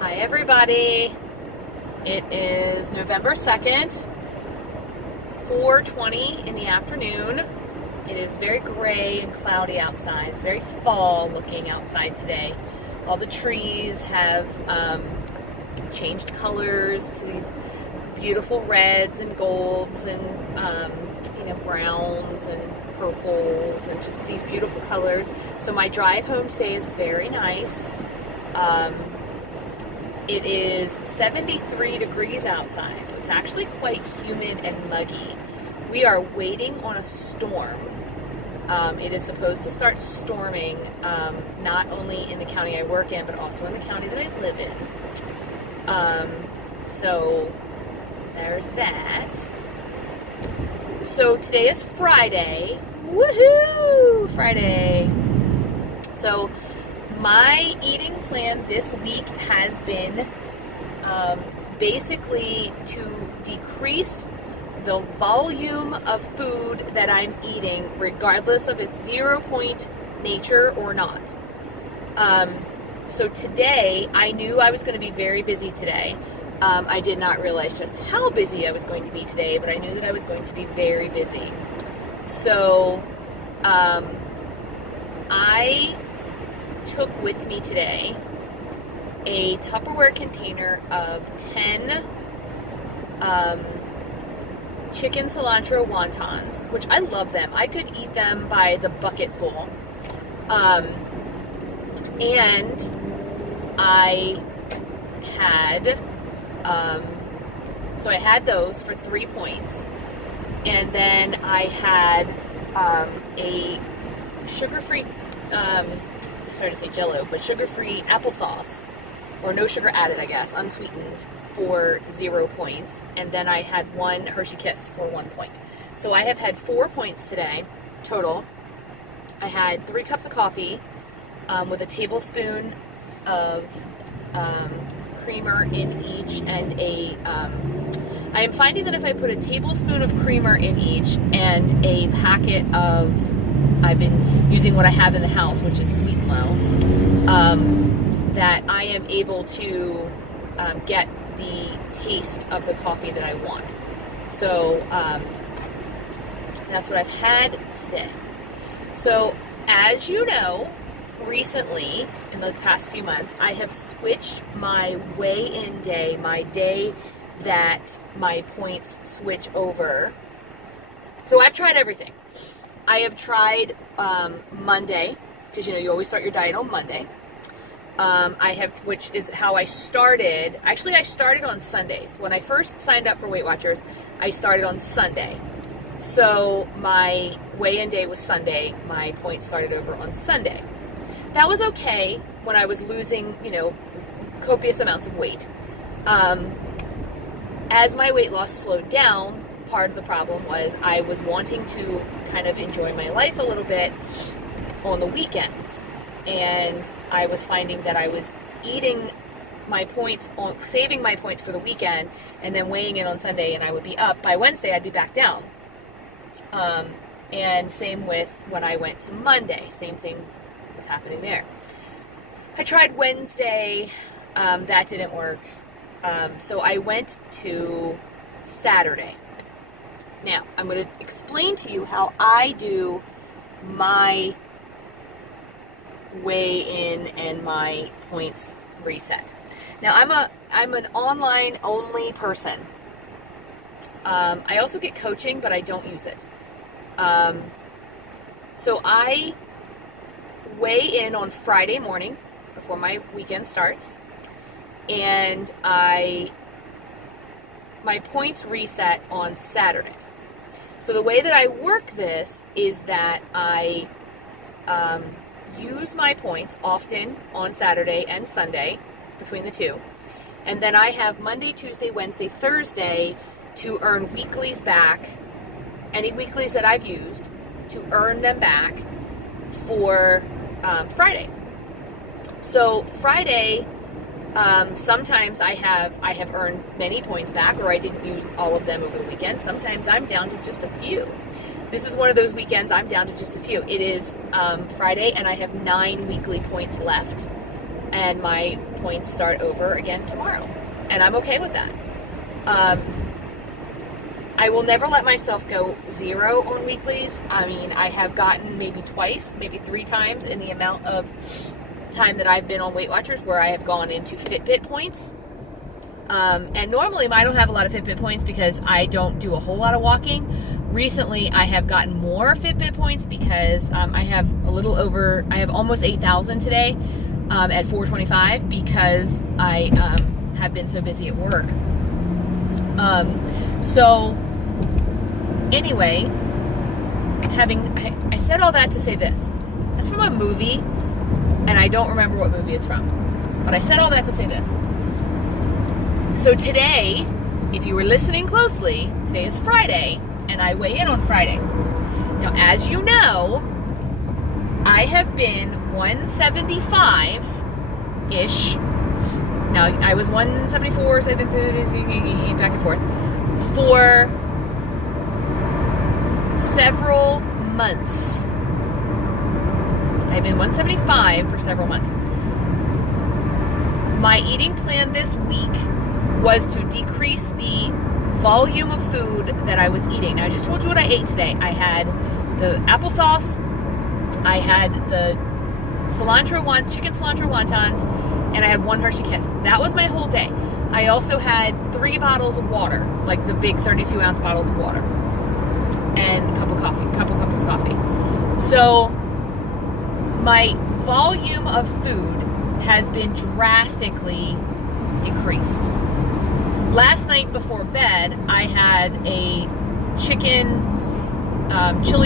Hi everybody. It is November 2nd, 4:20 in the afternoon. It is very gray and cloudy outside. It's very fall looking outside today. All the trees have changed colors to these beautiful reds and golds and browns and purples and just these beautiful colors. So my drive home today is very nice. It is 73 degrees outside, so it's actually quite humid and muggy. We are waiting on a storm. It is supposed to start storming not only in the county I work in, but also in the county that I live in. So there's that. So today is Friday. Woohoo! Friday. So my eating plan this week has been basically to decrease the volume of food that I'm eating, regardless of its 0-point nature or not. So today, I knew I was going to be very busy today. I did not realize just how busy I was going to be today, but I knew that I was going to be very busy. So I took with me today a Tupperware container of 10 chicken cilantro wontons, which I love them. I could eat them by the bucketful. And I had, so I had those for 3 points. And then I had a sugar-free, sorry to say Jell-O, but sugar-free applesauce, or no sugar added, I guess, unsweetened, for 0 points. And then I had one Hershey Kiss for 1 point. So I have had 4 points today, total. I had 3 cups of coffee with a tablespoon of creamer in each, and I am finding that if I put a tablespoon of creamer in each and a packet of, I've been using what I have in the house, which is Sweet and Low, that I am able to get the taste of the coffee that I want. So that's what I've had today. So as you know, recently, in the past few months, I have switched my weigh-in day, my day that my points switch over. So I've tried everything. I have tried Monday, because you always start your diet on Monday. Which is how I started. Actually, I started on Sundays. When I first signed up for Weight Watchers, I started on Sunday. So my weigh-in day was Sunday. My points started over on Sunday. That was okay when I was losing, copious amounts of weight. As my weight loss slowed down, part of the problem was I was wanting to kind of enjoy my life a little bit on the weekends. And I was finding that I was eating my points, saving my points for the weekend, and then weighing in on Sunday, and I would be up. By Wednesday, I'd be back down. And same with when I went to Monday. Same thing was happening there. I tried Wednesday. That didn't work. So I went to Saturday. Now, I'm going to explain to you how I do my weigh-in and my points reset. Now, I'm an online only person. I also get coaching, but I don't use it. So I weigh in on Friday morning before my weekend starts, and my points reset on Saturday. So the way that I work this is that I use my points often on Saturday and Sunday, between the two. And then I have Monday, Tuesday, Wednesday, Thursday to earn weeklies back, any weeklies that I've used, to earn them back for Friday. So Friday, sometimes I have earned many points back, or I didn't use all of them over the weekend. Sometimes I'm down to just a few. This is one of those weekends I'm down to just a few. It is Friday, and I have 9 weekly points left. and my points start over again tomorrow. And I'm okay with that. I will never let myself go 0 on weeklies. I mean, I have gotten maybe twice, maybe 3 times in the amount of time that I've been on Weight Watchers where I have gone into Fitbit points. And normally I don't have a lot of Fitbit points because I don't do a whole lot of walking. Recently, I have gotten more Fitbit points because I have almost 8,000 today at 425 because I have been so busy at work. So anyway, I said all that to say this. It's from a movie, and I don't remember what movie it's from. But I said all that to say this. So today, if you were listening closely, today is Friday, and I weigh in on Friday. Now, as you know, I have been 175-ish. Now, I was 174, so I think back and forth, for several months. I've been 175 for several months. My eating plan this week was to decrease the volume of food that I was eating. Now, I just told you what I ate today. I had the applesauce, I had the chicken cilantro wontons, and I had 1 Hershey Kiss. That was my whole day. I also had 3 bottles of water, like the big 32-ounce bottles of water, and a couple cups of coffee. So my volume of food has been drastically decreased. Last night before bed, I had a chili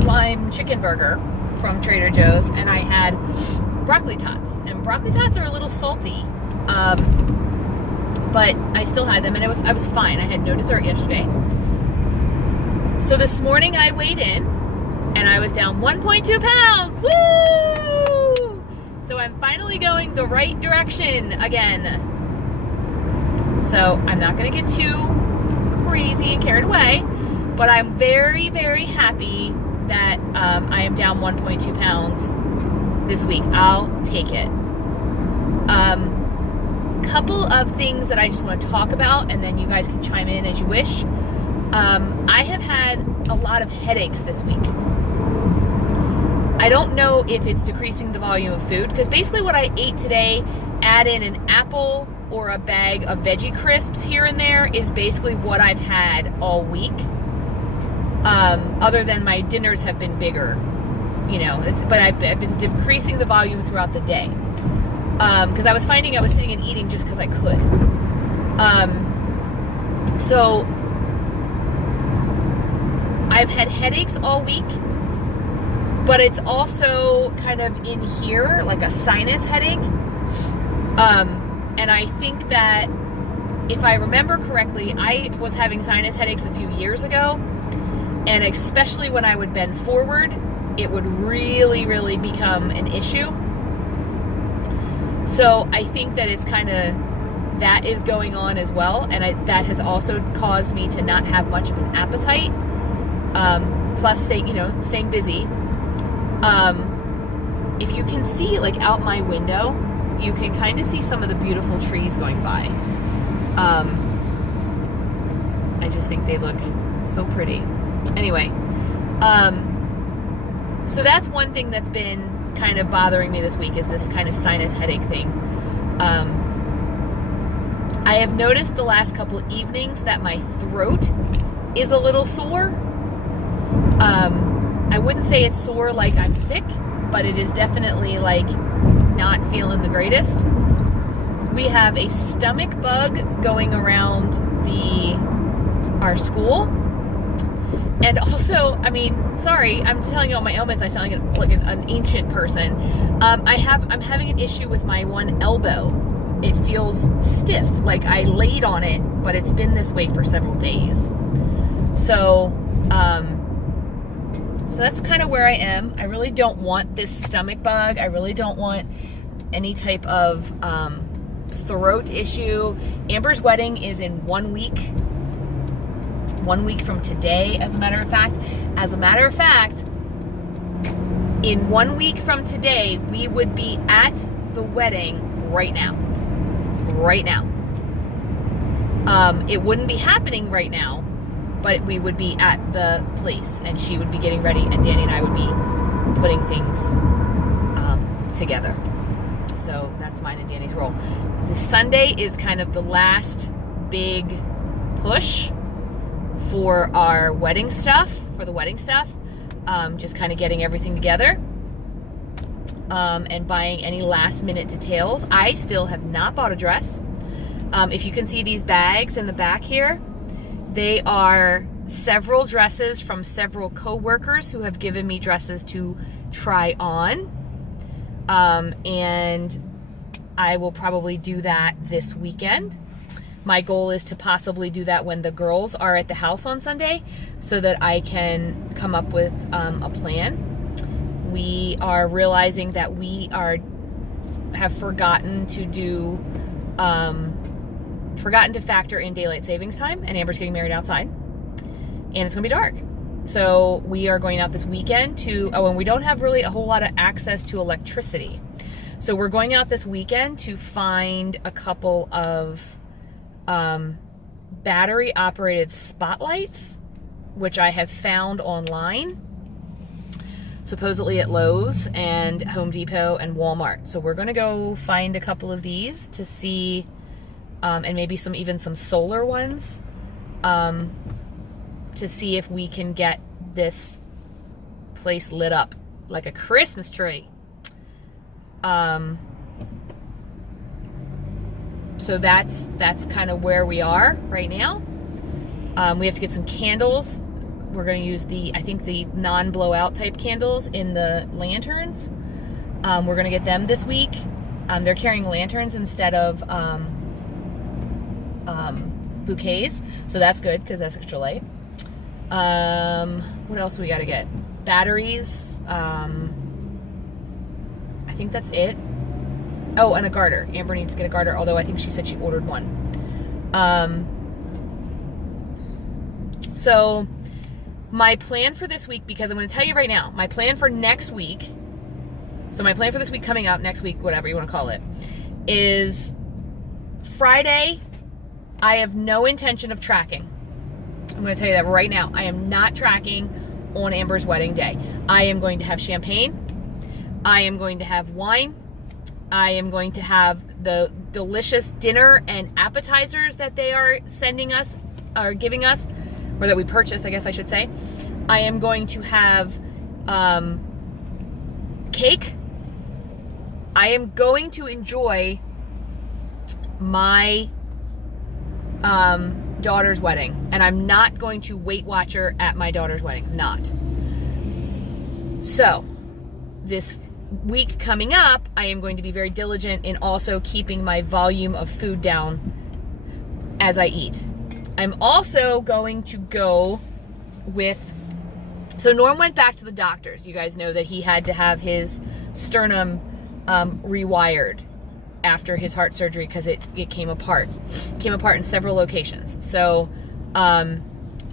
lime chicken burger from Trader Joe's, and I had broccoli tots. And broccoli tots are a little salty, but I still had them, and I was fine. I had no dessert yesterday. So this morning I weighed in, and I was down 1.2 pounds. Woo! So I'm finally going the right direction again. So I'm not going to get too crazy and carried away, but I'm very, very happy that I am down 1.2 pounds this week. I'll take it. Couple of things that I just want to talk about, and then you guys can chime in as you wish. I have had a lot of headaches this week. I don't know if it's decreasing the volume of food, because basically what I ate today, add in an apple or a bag of veggie crisps here and there, is basically what I've had all week. Other than my dinners have been bigger, but I've been decreasing the volume throughout the day. Because I was finding I was sitting and eating just because I could. So I've had headaches all week, but it's also kind of in here, like a sinus headache. And I think that if I remember correctly, I was having sinus headaches a few years ago, and especially when I would bend forward, it would really, really become an issue. So I think that it's kind of, that is going on as well, and that has also caused me to not have much of an appetite, plus staying busy. If you can see, like, out my window, you can kind of see some of the beautiful trees going by. I just think they look so pretty. Anyway, so that's one thing that's been kind of bothering me this week, is this kind of sinus headache thing. I have noticed the last couple evenings that my throat is a little sore. I wouldn't say it's sore like I'm sick, but it is definitely like not feeling the greatest. We have a stomach bug going around our school. And also, sorry, I'm telling you all my ailments. I sound like an ancient person. I'm having an issue with my one elbow. It feels stiff, like I laid on it, but it's been this way for several days. So that's kind of where I am. I really don't want this stomach bug. I really don't want any type of throat issue. Amber's wedding is in 1 week. 1 week from today, as a matter of fact. In 1 week from today, we would be at the wedding right now. Right now. It wouldn't be happening right now, but we would be at the place, and she would be getting ready, and Danny and I would be putting things together. So that's mine and Danny's role. The Sunday is kind of the last big push for our wedding stuff, just kind of getting everything together, and buying any last minute details. I still have not bought a dress. If you can see these bags in the back here, they are several dresses from several co-workers who have given me dresses to try on. And I will probably do that this weekend. My goal is to possibly do that when the girls are at the house on Sunday, so that I can come up with a plan. We are realizing that we have forgotten to factor in daylight savings time, and Amber's getting married outside, and it's gonna be dark. So we are going out this weekend and we don't have really a whole lot of access to electricity. So we're going out this weekend to find a couple of battery operated spotlights, which I have found online, supposedly at Lowe's and Home Depot and Walmart. So we're gonna go find a couple of these to see, and maybe some solar ones, to see if we can get this place lit up like a Christmas tree. So that's kind of where we are right now. We have to get some candles. We're going to use the non-blowout type candles in the lanterns. We're going to get them this week. They're carrying lanterns instead of bouquets, so that's good because that's extra light. What else we got to get? Batteries. I think that's it. Oh, and a garter. Amber needs to get a garter, although I think she said she ordered one. So my plan for this week, because I'm going to tell you right now, my plan for next week, so my plan for this week coming up, next week, whatever you want to call it, is Friday. I have no intention of tracking. I'm going to tell you that right now. I am not tracking on Amber's wedding day. I am going to have champagne. I am going to have wine. I am going to have the delicious dinner and appetizers that they are sending us, or giving us, or that we purchased, I guess I should say. I am going to have cake. I am going to enjoy my daughter's wedding, and I'm not going to Weight Watcher at my daughter's wedding. Not. So this week coming up, I am going to be very diligent in also keeping my volume of food down as I eat. I'm also going to go with, so Norm went back to the doctors. You guys know that he had to have his sternum rewired after his heart surgery because it came apart in several locations. So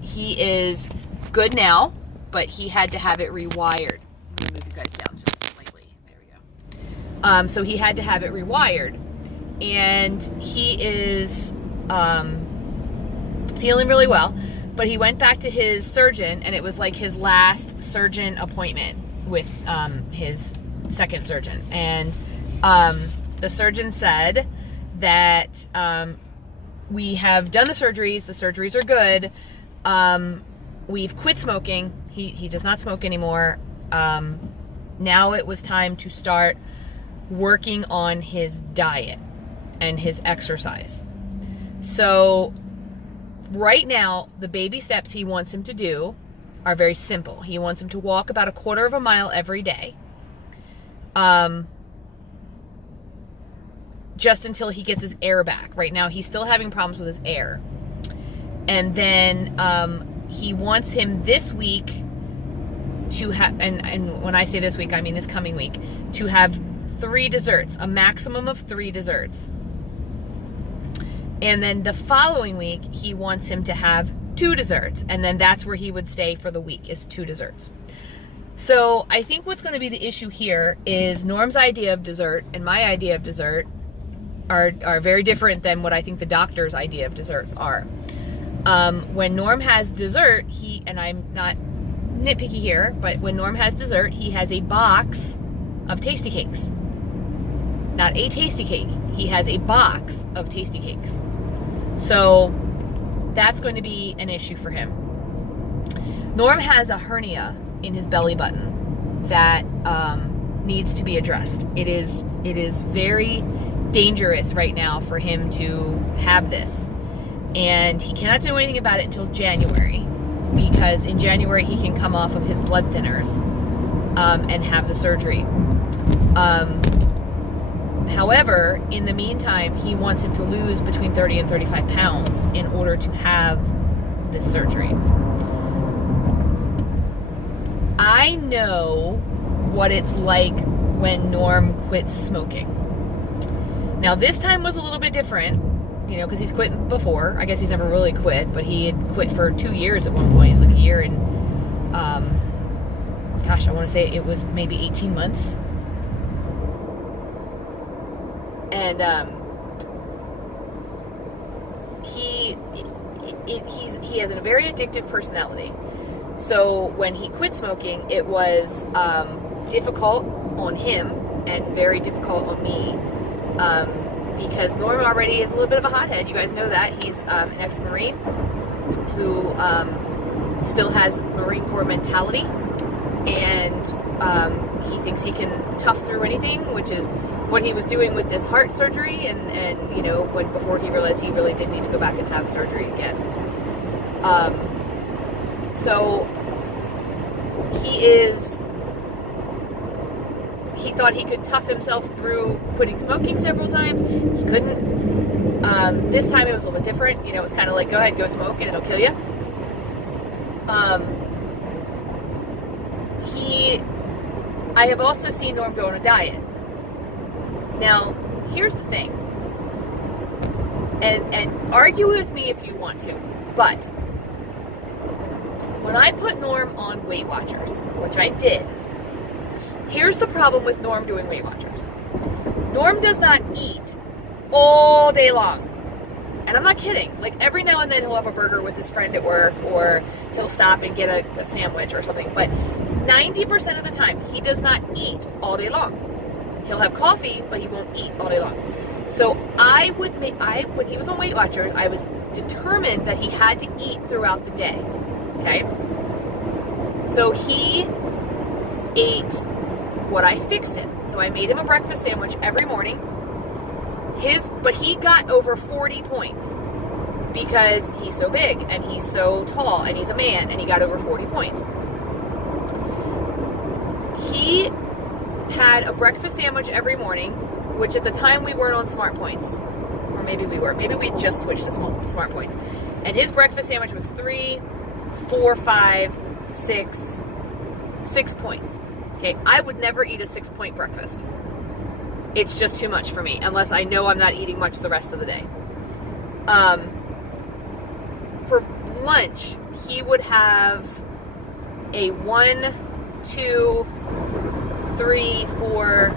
he is good now, but he had to have it rewired. Let me move you guys down just slightly. There we go. So he had to have it rewired, and he is feeling really well, but he went back to his surgeon, and it was like his last surgeon appointment with his second surgeon, and the surgeon said that we have done the surgeries are good, we've quit smoking, he does not smoke anymore, now it was time to start working on his diet and his exercise. So right now, the baby steps he wants him to do are very simple. He wants him to walk about 1/4 mile every day, just until he gets his air back. Right now, he's still having problems with his air. And then he wants him this week to have, and when I say this week, I mean this coming week, to have 3 desserts, a maximum of 3 desserts. And then the following week, he wants him to have 2 desserts. And then that's where he would stay for the week, is 2 desserts. So I think what's going to be the issue here is Norm's idea of dessert and my idea of dessert are very different than what I think the doctor's idea of desserts are. When Norm has dessert, and I'm not nitpicky here, but when Norm has dessert, he has a box of Tasty Cakes. Not a Tasty Cake. He has a box of Tasty Cakes. So that's going to be an issue for him. Norm has a hernia in his belly button that needs to be addressed. It is very dangerous right now for him to have this. And he cannot do anything about it until January, because in January he can come off of his blood thinners and have the surgery. However, in the meantime, he wants him to lose between 30 and 35 pounds in order to have this surgery. I know what it's like when Norm quits smoking. Now, this time was a little bit different, because he's quit before. I guess he's never really quit, but he had quit for 2 years at one point. It was like a year and, I want to say it was maybe 18 months. And he has a very addictive personality. So when he quit smoking, it was difficult on him and very difficult on me, because Norm already is a little bit of a hothead. You guys know that. He's an ex-Marine who still has Marine Corps mentality, and he thinks he can tough through anything, which is what he was doing with this heart surgery, and before he realized he really did need to go back and have surgery again. So he thought he could tough himself through quitting smoking several times. He couldn't. This time it was a little bit different. It was kind of like, go ahead, go smoke and it'll kill you. I have also seen Norm go on a diet. Now, here's the thing, and argue with me if you want to, but when I put Norm on Weight Watchers, which I did, here's the problem with Norm doing Weight Watchers. Norm does not eat all day long. And I'm not kidding. Like, every now and then he'll have a burger with his friend at work, or he'll stop and get a sandwich or something. But 90% of the time, he does not eat all day long. He'll have coffee, but he won't eat all day long. So when he was on Weight Watchers, I was determined that he had to eat throughout the day. Okay? So he ate what I fixed him. So I made him a breakfast sandwich every morning. But he got over 40 points because he's so big and he's so tall and he's a man, and he got over 40 points. He had a breakfast sandwich every morning, which at the time we weren't on Smart Points. Or maybe we were. Maybe we just switched to Smart Points. And his breakfast sandwich was 3, 4, 5, 6 points. Okay, I would never eat a 6-point breakfast. It's just too much for me, unless I know I'm not eating much the rest of the day. For lunch, he would have a 1, 2, 3, 4,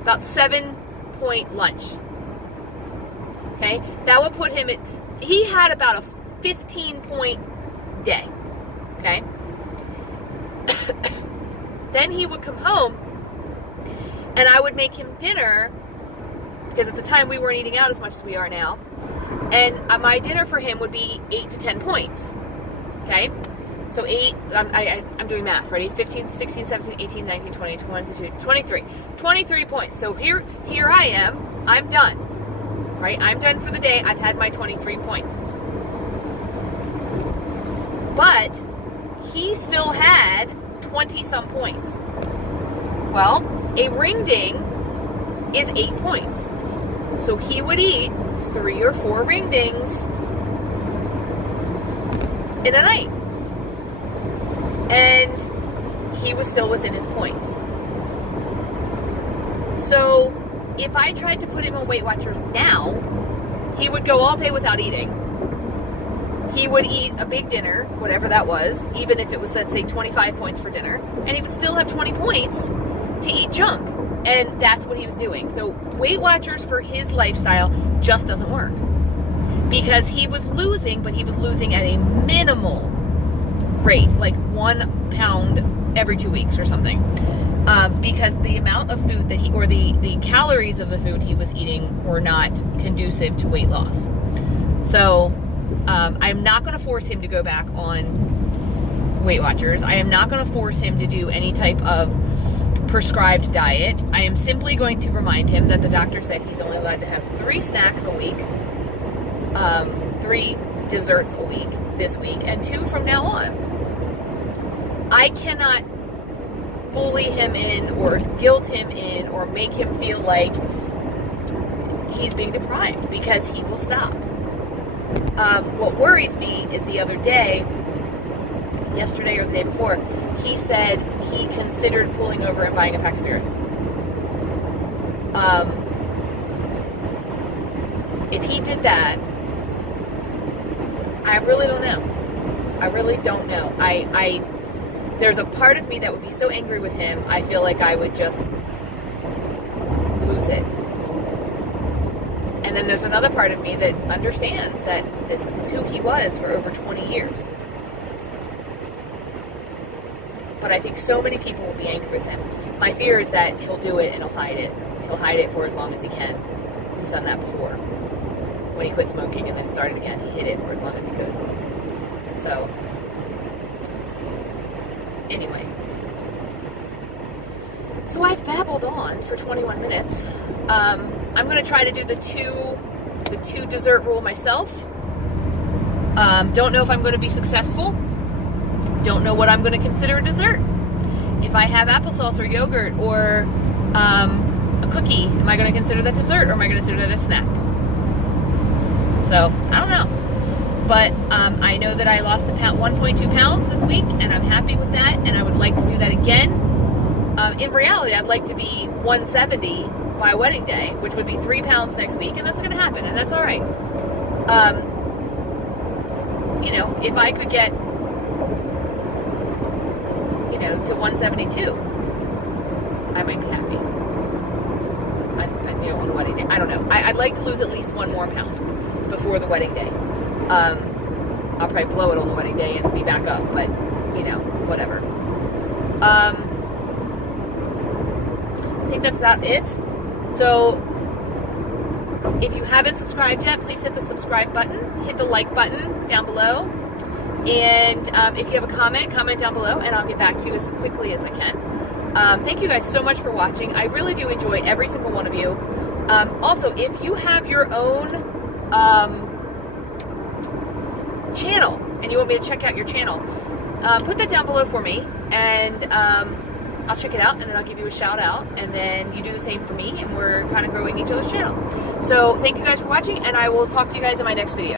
about 7-point lunch. Okay, that would put him at, he had about a 15-point day. Okay, then he would come home, and I would make him dinner, because at the time we weren't eating out as much as we are now. And my dinner for him would be 8 to 10 points. Okay? So 8, I'm doing math. Ready? 15, 16, 17, 18, 19, 20, 22, 23. 23 points. So here I am. I'm done. Right? I'm done for the day. I've had my 23 points. But he still had 20-some points. Well, a ring ding is 8 points. So he would eat 3 or 4 ring dings in a night. And he was still within his points. So if I tried to put him on Weight Watchers now, he would go all day without eating. He would eat a big dinner, whatever that was, even if it was, let's say, 25 points for dinner, and he would still have 20 points to eat junk. And that's what he was doing. So Weight Watchers for his lifestyle just doesn't work. Because he was losing, but he was losing at a minimal rate, like 1 pound every 2 weeks or something. Because the amount of food that the calories of the food he was eating were not conducive to weight loss. So I'm not going to force him to go back on Weight Watchers. I am not going to force him to do any type of prescribed diet. I am simply going to remind him that the doctor said he's only allowed to have 3 snacks a week, 3 desserts a week this week, and 2 from now on. I cannot bully him in or guilt him in or make him feel like he's being deprived, because he will stop. What worries me is the other day, yesterday or the day before, he said he considered pulling over and buying a pack of cigarettes. If he did that, I really don't know. I really don't know. There's a part of me that would be so angry with him, I feel like I would just lose it. And then there's another part of me that understands that this was who he was for over 20 years. But I think so many people will be angry with him. My fear is that he'll do it and he'll hide it. He'll hide it for as long as he can. He's done that before. When he quit smoking and then started again, he hid it for as long as he could. So, anyway. So I've babbled on for 21 minutes. I'm going to try to do the two dessert rule myself. Don't know if I'm going to be successful. Don't know what I'm going to consider a dessert. If I have applesauce or yogurt or a cookie, am I going to consider that dessert, or am I going to consider that a snack? So, I don't know. But I know that I lost 1.2 pounds this week, and I'm happy with that, and I would like to do that again. In reality, I'd like to be 170 by wedding day, which would be 3 pounds next week, and that's not going to happen, and that's all right. If I could get, to 172, I might be happy. On the wedding day. I don't know. I'd like to lose at least 1 more pound before the wedding day. I'll probably blow it on the wedding day and be back up, but, whatever. I think that's about it. So, if you haven't subscribed yet, please hit the subscribe button, hit the like button down below, and if you have a comment down below, and I'll get back to you as quickly as I can. Thank you guys so much for watching. I really do enjoy every single one of you. Also, if you have your own channel and you want me to check out your channel, put that down below for me, and I'll check it out, and then I'll give you a shout out, and then you do the same for me, and we're kind of growing each other's channel. So thank you guys for watching, and I will talk to you guys in my next video.